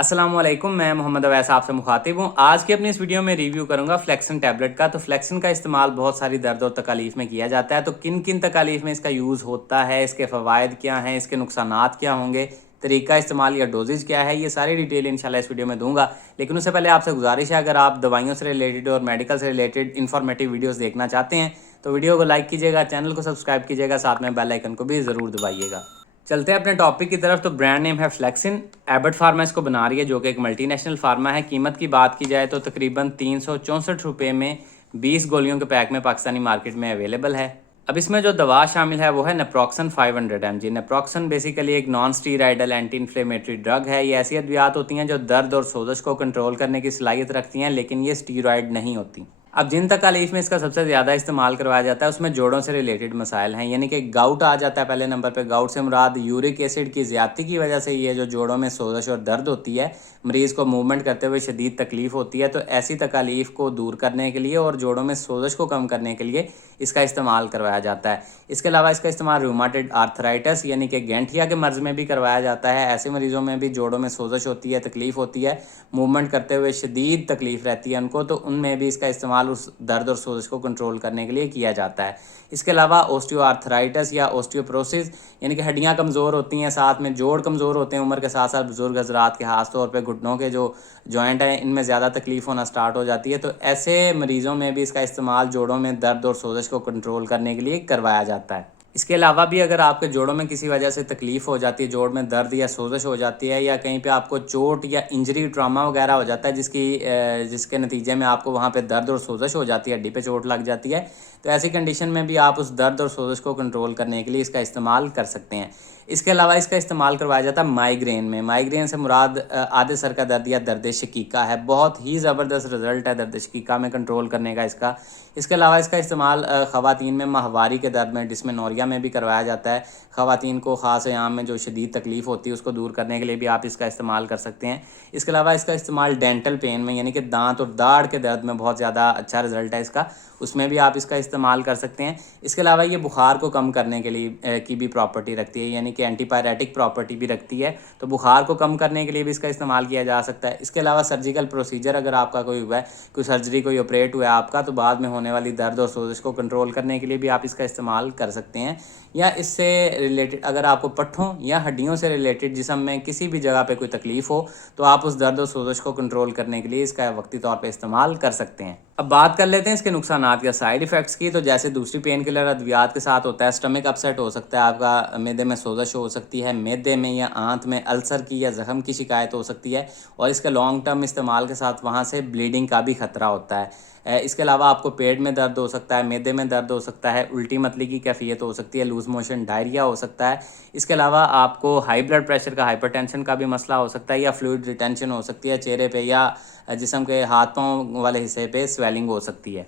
अस्सलाम वालेकुम, मैं मोहम्मद अवैस आपसे मुखातिब हूँ। आज की अपनी इस वीडियो में रिव्यू करूँगा फ्लेक्सन टैबलेट का। तो फ्लेक्सन का इस्तेमाल बहुत सारी दर्द और तकालीफ में किया जाता है। तो किन किन तकालीफ में इसका यूज़ होता है, इसके फ़वाइद क्या हैं, इसके नुकसानात क्या होंगे, तरीका इस्तेमाल या डोजेज क्या है, ये सारी डिटेल इंशाल्लाह इस वीडियो में दूंगा। लेकिन उससे पहले आपसे गुजारिश है, अगर आप दवाइयों से रिलेटेड और मेडिकल से रिलेटेड इन्फॉर्मेटिव वीडियोज़ देखना चाहते हैं तो वीडियो को लाइक कीजिएगा, चैनल को सब्सक्राइब कीजिएगा, साथ में बेल आइकन को भी ज़रूर दबाइएगा। चलते हैं अपने टॉपिक की तरफ। तो ब्रांड नेम है फ्लेक्सिन। एबट फार्मा इसको बना रही है, जो कि एक मल्टीनेशनल फार्मा है। कीमत की बात की जाए तो तकरीबन 364 रुपये में 20 गोलियों के पैक में पाकिस्तानी मार्केट में अवेलेबल है। अब इसमें जो दवा शामिल है वो है नेप्रोक्सन 500 mg। नेप्रोक्सन बेसिकली एक non steroidal anti inflammatory drug है। ये ऐसी अद्वियात होती हैं जो दर्द और सोजश को कंट्रोल करने की सलाहियत रखती हैं, लेकिन ये स्टीरॉयड नहीं होती। अब जिन तकालीफ में इसका सबसे ज़्यादा इस्तेमाल करवाया जाता है उसमें जोड़ों से रिलेटेड मसाइल हैं, यानी कि गाउट आ जाता है पहले नंबर पे। गाउट से मुराद यूरिक एसिड की ज़्यादती की वजह से ये जो जोड़ों में सोजश और दर्द होती है, मरीज़ को मूवमेंट करते हुए शदीद तकलीफ़ होती है। तो ऐसी तकालीफ को दूर करने के लिए और जोड़ों में सोजश को कम करने के लिए इसका इस्तेमाल करवाया जाता है। इसके अलावा इसका इस्तेमाल रूमाटिड आर्थराइटिस यानी कि गैंठिया के मर्ज़ में भी करवाया जाता है। ऐसे मरीज़ों में भी जोड़ों में सोजश होती है, तकलीफ़ होती है, मूवमेंट करते हुए शदीद तकलीफ़ रहती है उनको, तो उनमें भी इसका इस्तेमाल उस दर्द और सोजश को कंट्रोल करने के लिए किया जाता है। इसके अलावा ओस्टियोआर्थराइटिस या ओस्टियोप्रोसिस यानी कि हड्डियां कमज़ोर होती हैं, साथ में जोड़ कमज़ोर होते हैं उम्र के साथ साथ। बुजुर्ग हजरात के खास तौर पे घुटनों के जो जॉइंट हैं इनमें ज़्यादा तकलीफ़ होना स्टार्ट हो जाती है। तो ऐसे मरीज़ों में भी इसका इस्तेमाल जोड़ों में दर्द और सोजश को कंट्रोल करने के लिए करवाया जाता है। इसके अलावा भी अगर आपके जोड़ों में किसी वजह से तकलीफ़ हो जाती है, जोड़ में दर्द या सोजश हो जाती है, या कहीं पे आपको चोट या इंजरी ट्रामा वगैरह हो जाता है जिसके नतीजे में आपको वहाँ पे दर्द और सोजश हो जाती है, हड्डी पे चोट लग जाती है, तो ऐसी कंडीशन में भी आप उस दर्द और सोजश को कंट्रोल करने के लिए इसका इस्तेमाल कर सकते हैं। इसके अलावा इसका इस्तेमाल करवाया जाता है माइग्रेन में। माइग्रेन से मुराद आधे सर का दर्द या दर्द शकीका है। बहुत ही ज़बरदस्त रिजल्ट है दर्द शकीका में कंट्रोल करने का इसका। इसके अलावा इसका इस्तेमाल ख़वातीन में माहवारी के दर्द में, डिस्मेनोरिया में भी करवाया जाता है। ख़वातीन को ख़ास आम में जो शदीद तकलीफ़ होती है उसको दूर करने के लिए भी आप इसका इस्तेमाल कर सकते हैं। इसके अलावा इसका इस्तेमाल डेंटल पेन में यानी कि दांत और दाढ़ के दर्द में बहुत ज़्यादा अच्छा रिजल्ट है इसका, उसमें भी आप इसका इस्तेमाल कर सकते हैं। इसके अलावा ये बुखार को कम करने के लिए की भी प्रॉपर्टी रखती है, यानी कि एंटीपायरेटिक प्रॉपर्टी भी रखती है। तो बुखार को कम करने के लिए भी इसका इस्तेमाल किया जा सकता है। इसके अलावा सर्जिकल प्रोसीजर अगर आपका कोई हुआ है, कोई सर्जरी कोई ऑपरेट हुआ है आपका, तो बाद में होने वाली दर्द और सोजश को कंट्रोल करने के लिए भी आप इसका इस्तेमाल कर सकते हैं। या इससे रिलेटेड अगर आपको पट्ठों या हड्डियों से रिलेटेड जिस्म में किसी भी जगह पे कोई तकलीफ़ हो तो आप उस दर्द और सोजश को कंट्रोल करने के लिए इसका वक्ती तौर पे इस्तेमाल कर सकते हैं। अब बात कर लेते हैं इसके नुकसानात या साइड इफ़ेक्ट्स की। तो जैसे दूसरी पेन किलर अद्वियात के साथ होता है, स्टमक अपसेट हो सकता है आपका, मैदे में सोजश हो सकती है, मैदे में या आंत में अल्सर की या ज़ख़म की शिकायत हो सकती है, और इसके लॉन्ग टर्म इस्तेमाल के साथ वहाँ से ब्लीडिंग का भी ख़तरा होता है। इसके अलावा आपको पेट में दर्द हो सकता है, मैदे में दर्द हो सकता है, उल्टी मतली की कैफियत हो सकती है, लूज़ मोशन डायरिया हो सकता है। इसके अलावा आपको हाई ब्लड प्रेशर का, हाइपरटेंशन का भी मसला हो सकता है, या फ्लूइड रिटेंशन हो सकती है चेहरे पे या जिस्म के हाथ पाँव वाले हिस्से पे स्वेलिंग हो सकती है।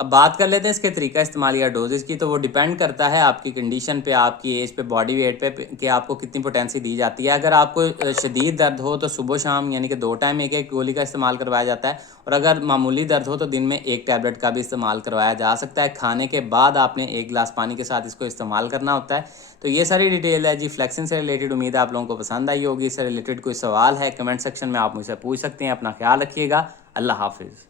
अब बात कर लेते हैं इसके तरीका इस्तेमाल या डोजेज की। तो वो डिपेंड करता है आपकी कंडीशन पे, आपकी एज पे, बॉडी वेट पे कि आपको कितनी पोटेंसी दी जाती है। अगर आपको शदीद दर्द हो तो सुबह शाम यानी कि 2 टाइम एक एक गोली का इस्तेमाल करवाया जाता है, और अगर मामूली दर्द हो तो दिन में 1 टैबलेट का भी इस्तेमाल करवाया जा सकता है। खाने के बाद आपने 1 गिलास पानी के साथ इसको इस्तेमाल करना होता है। तो ये सारी डिटेल है जी फ्लेक्सिन से रिलेटेड। उम्मीद है आप लोगों को पसंद आई होगी। इससे रिलेटेड कोई सवाल है कमेंट सेक्शन में आप मुझसे पूछ सकते हैं। अपना ख्याल रखिएगा। अल्लाह हाफिज़।